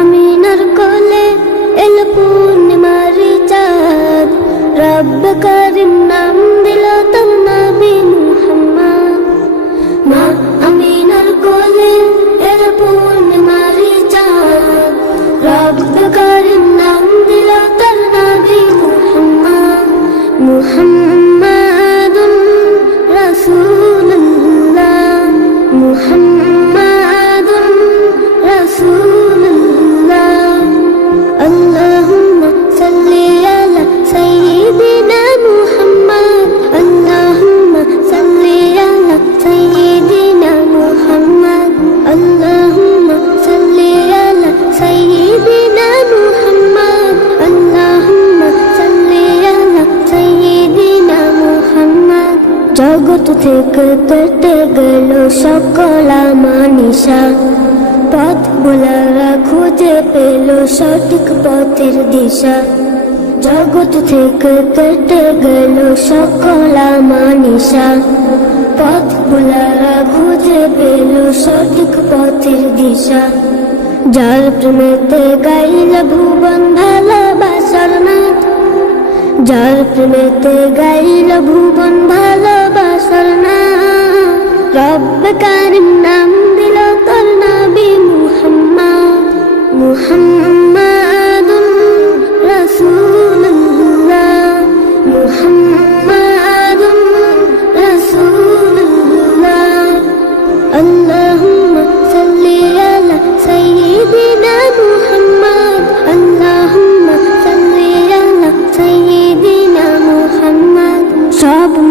আমিনার কোলে এল পূর্ণিমার চাঁদ রব্ব করিম নাম রাসূলুল্লাহ জগৎ থেকে কেটে গেল সকল মানিসা পথ বোলারা খুঁজে পেল সঠিক পথের দিশা। জগৎ থেকে কেটে গেল সকল মানিসা পথ বোলারা খুঁজে পেল সঠিক পথের দিশা। যার প্রেমেতে গাইল ভুবন ভালোবাসার নাথ। যার প্রেমেতে গাইল ভুবন وصلنا رب كرم نام دل قلنا بمحمد محمد رسول الله محمد رسول الله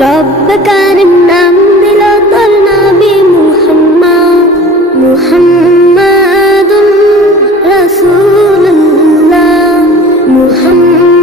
رب عن النمل لطلنا بمحمد. محمد رسول الله. محمد